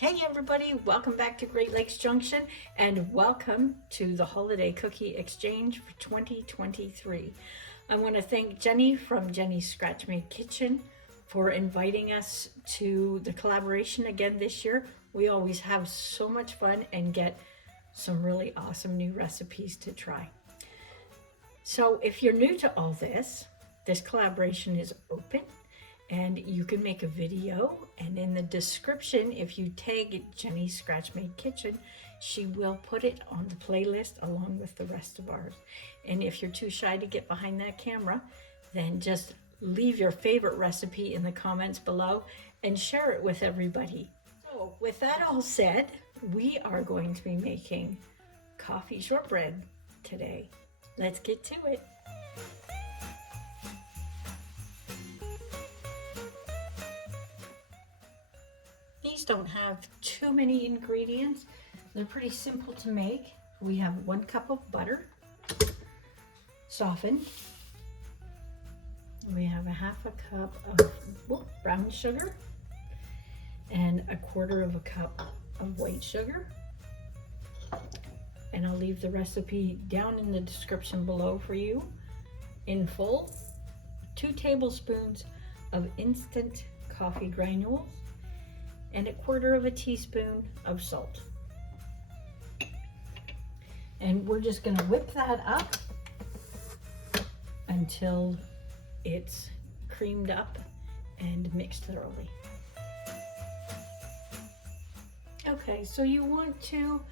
Hey everybody, welcome back to Great Lakes Junction and welcome to the Holiday Cookie Exchange for 2023. I want to thank Jeni from Jeni's Scratch Made Kitchen for inviting us to the collaboration again this year. We always have so much fun and get some really awesome new recipes to try. So if you're new to all this collaboration is open. And you can make a video, and in the description, if you tag Jeni's Scratch Made Kitchen, she will put it on the playlist along with the rest of ours. And if you're too shy to get behind that camera, then just leave your favorite recipe in the comments below and share it with everybody. So with that all said, we are going to be making coffee shortbread today. Let's get to it. These don't have too many ingredients. They're pretty simple to make. We have 1 cup of butter, softened. We have a 1/2 cup of brown sugar and 1/4 cup of white sugar. And I'll leave the recipe down in the description below for you in full. 2 tablespoons of instant coffee granules and 1/4 teaspoon of salt. And we're just gonna whip that up until it's creamed up and mixed thoroughly. Okay, so you want to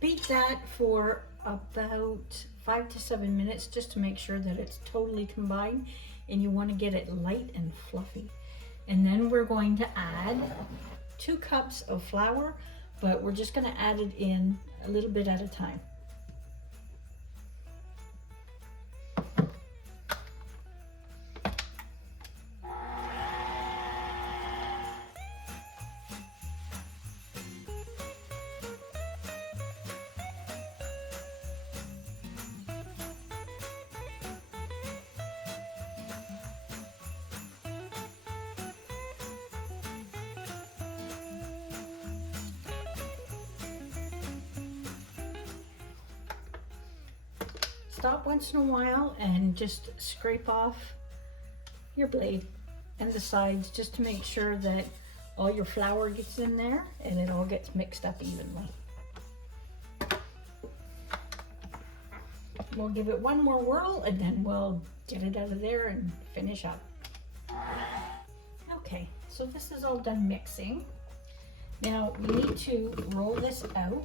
beat that for about 5 to 7 minutes just to make sure that it's totally combined, and you want to get it light and fluffy. And then we're going to add 2 cups of flour, but we're just going to add it in a little bit at a time. Stop once in a while and just scrape off your blade and the sides just to make sure that all your flour gets in there and it all gets mixed up evenly. We'll give it one more whirl and then we'll get it out of there and finish up. Okay, so this is all done mixing. Now we need to roll this out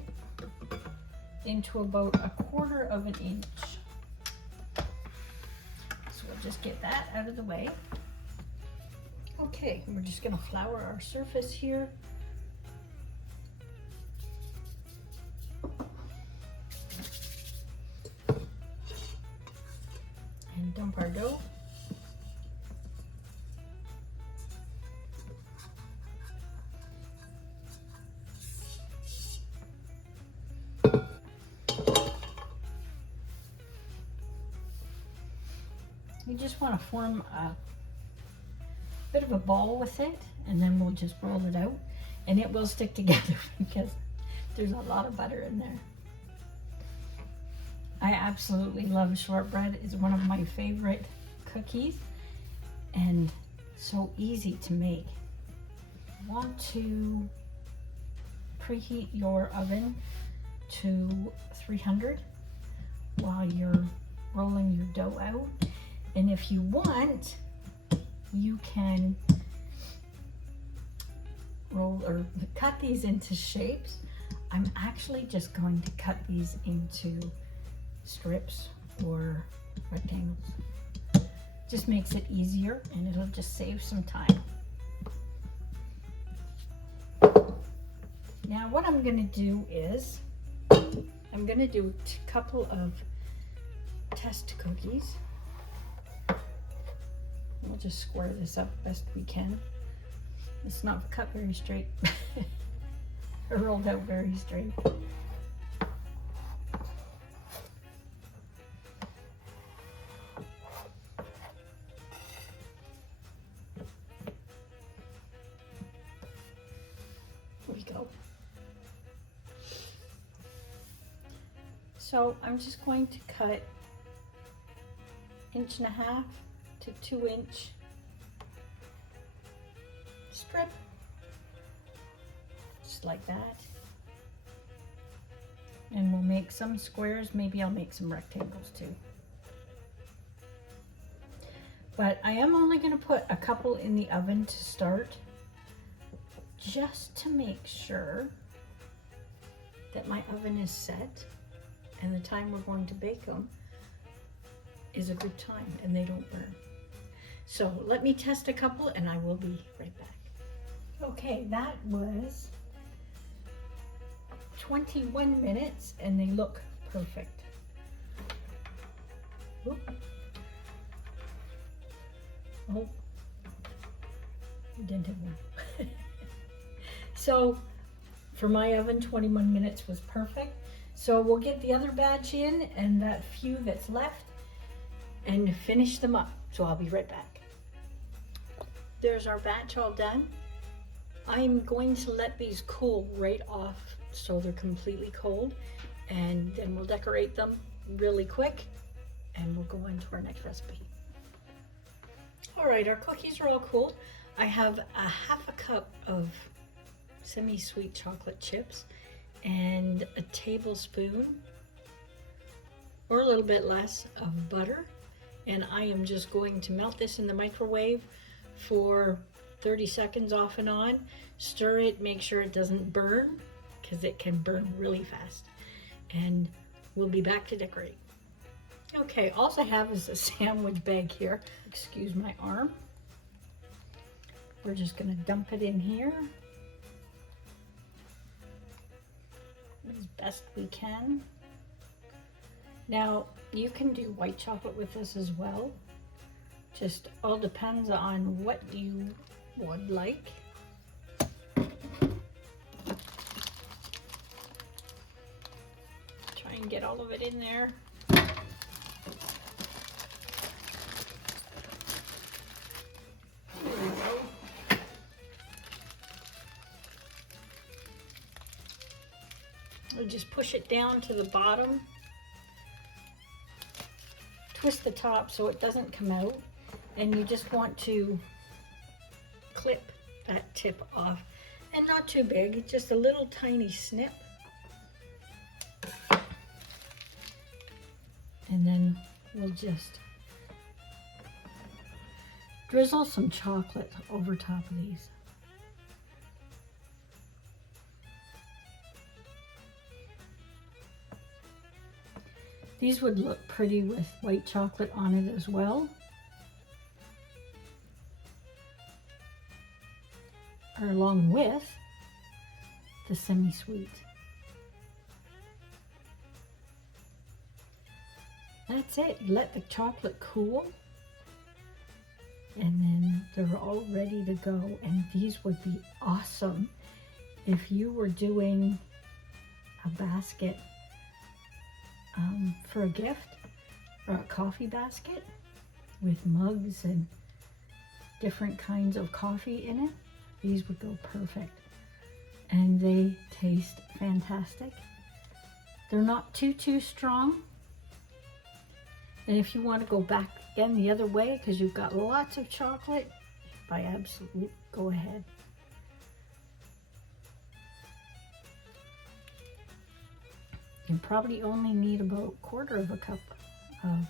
into about 1/4 inch. We'll just get that out of the way. Okay, we're just going to flour our surface here. And dump our dough. You just want to form a bit of a ball with it, and then we'll just roll it out, and it will stick together because there's a lot of butter in there. I absolutely love shortbread. It's one of my favorite cookies and so easy to make. You want to preheat your oven to 300 while you're rolling your dough out. And if you want, you can roll or cut these into shapes. I'm actually just going to cut these into strips or rectangles. Just makes it easier and it'll just save some time. Now what I'm going to do is I'm going to do a couple of test cookies. We'll just square this up best we can. It's not cut very straight or rolled out very straight. There we go. So I'm just going to cut 1.5 to 2 inch strip, just like that. And we'll make some squares. Maybe I'll make some rectangles too. But I am only going to put a couple in the oven to start, just to make sure that my oven is set and the time we're going to bake them is a good time and they don't burn. So let me test a couple and I will be right back. Okay, that was 21 minutes and they look perfect. Oop. Oh, didn't have one. So for my oven, 21 minutes was perfect. So we'll get the other batch in and that few that's left and finish them up. So I'll be right back. There's our batch all done. I'm going to let these cool right off so they're completely cold, and then we'll decorate them really quick and we'll go into our next recipe. All right, our cookies are all cooled. I have a 1/2 cup of semi-sweet chocolate chips and a tablespoon or a little bit less of butter, and I am just going to melt this in the microwave for 30 seconds off and on. Stir it, make sure it doesn't burn because it can burn really fast, and we'll be back to decorate. Okay, all I have is a sandwich bag here. Excuse my arm. We're just gonna dump it in here as best we can. Now, you can do white chocolate with this as well. Just all depends on what you would like. Try and get all of it in there. There we go. We'll just push it down to the bottom. Twist the top so it doesn't come out, and you just want to clip that tip off, and not too big, just a little tiny snip. And then we'll just drizzle some chocolate over top of these. These would look pretty with white chocolate on it as well, or along with the semi-sweet. That's it. You let the chocolate cool, and then they're all ready to go. And these would be awesome if you were doing a basket for a gift, or a coffee basket with mugs and different kinds of coffee in it. These would go perfect, and they taste fantastic. They're not too strong. And if you want to go back again the other way because you've got lots of chocolate, by absolute, go ahead. You probably only need about 1/4 cup of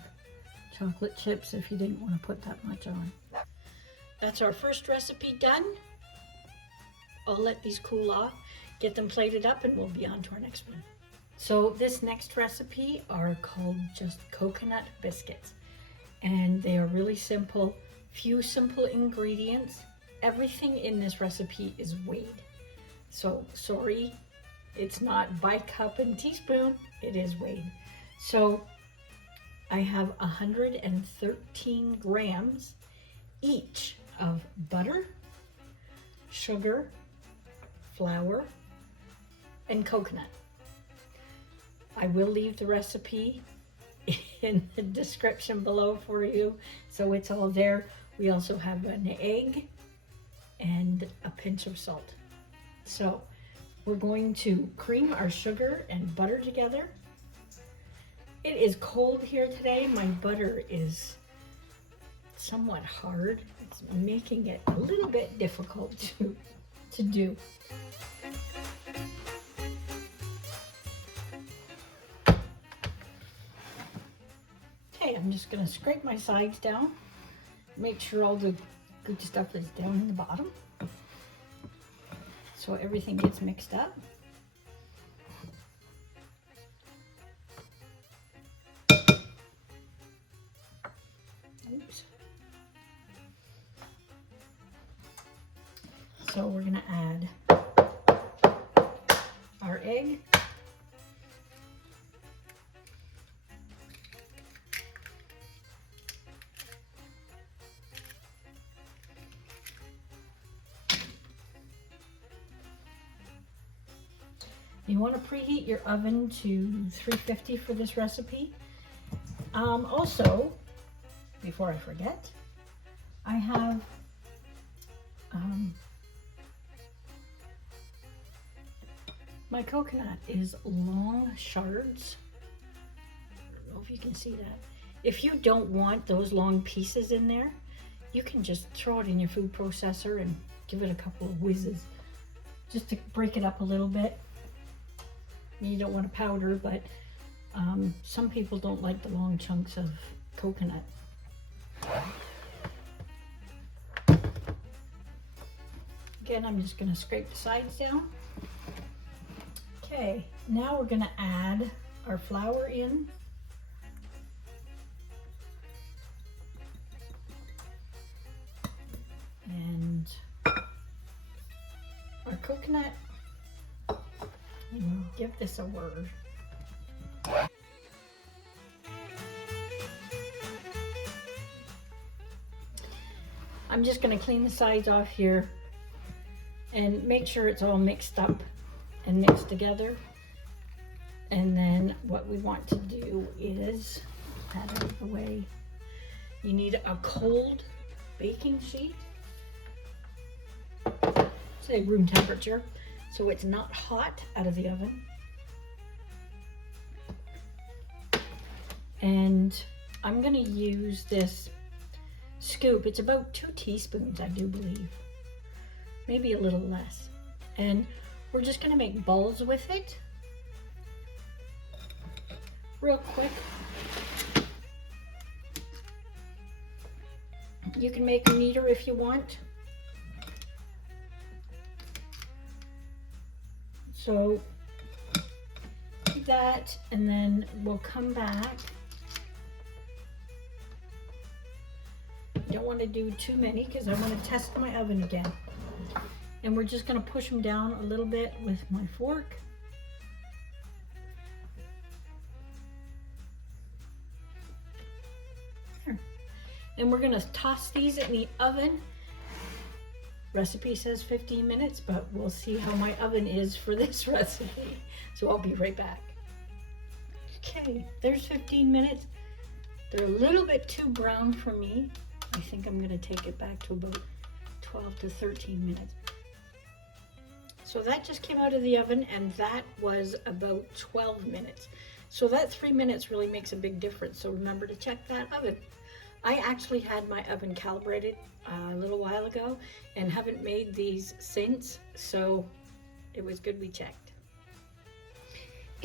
chocolate chips if you didn't want to put that much on. That's our first recipe done. I'll let these cool off, get them plated up, and we'll be on to our next one. So this next recipe are called just coconut biscuits, and they are really simple, few simple ingredients. Everything in this recipe is weighed. So sorry, it's not by cup and teaspoon, it is weighed. So I have 113 grams each of butter, sugar, flour, and coconut. I will leave the recipe in the description below for you, so it's all there. We also have an egg and a pinch of salt. So we're going to cream our sugar and butter together, It is cold here today. My butter is somewhat hard. It's making it a little bit difficult to do. Okay, I'm just gonna scrape my sides down. Make sure all the good stuff is down in the bottom, so everything gets mixed up. Oops. So we're gonna add our egg. You want to preheat your oven to 350 for this recipe. Also, before I forget, I have my coconut is long shards. I don't know if you can see that. If you don't want those long pieces in there, you can just throw it in your food processor and give it a couple of whizzes just to break it up a little bit. You don't want a powder, but some people don't like the long chunks of coconut. Again, I'm just going to scrape the sides down. Okay, now we're going to add our flour in. And our coconut. And give this a whir. I'm just going to clean the sides off here and make sure it's all mixed up and mixed together. And then what we want to do is, that out of the way, you need a cold baking sheet, say room temperature, so it's not hot out of the oven. And I'm going to use this scoop. It's about 2 teaspoons, I do believe. Maybe a little less. And we're just going to make balls with it. Real quick. You can make a neater if you want. So do that, and then we'll come back. Don't want to do too many because I want to test my oven again. And we're just going to push them down a little bit with my fork. There. And we're going to toss these in the oven. Recipe says 15 minutes, but we'll see how my oven is for this recipe. So I'll be right back. Okay, there's 15 minutes. They're a little bit too brown for me. I think I'm going to take it back to about 12 to 13 minutes. So that just came out of the oven, and that was about 12 minutes. So that 3 minutes really makes a big difference. So remember to check that oven. I actually had my oven calibrated a little while ago and haven't made these since, so it was good we checked.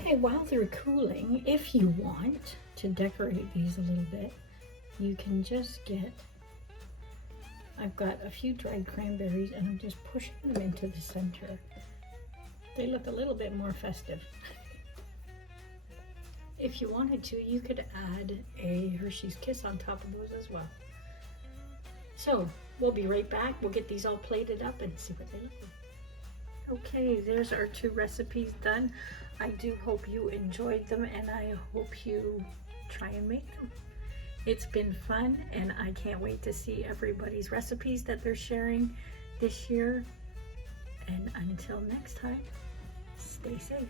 Okay, while they're cooling, if you want to decorate these a little bit, you can just get, I've got a few dried cranberries and I'm just pushing them into the center. They look a little bit more festive. If you wanted to, you could add a Hershey's Kiss on top of those as well. So we'll be right back. We'll get these all plated up and see what they look like. Okay, there's our 2 recipes done. I do hope you enjoyed them, and I hope you try and make them. It's been fun, and I can't wait to see everybody's recipes that they're sharing this year. And until next time, stay safe.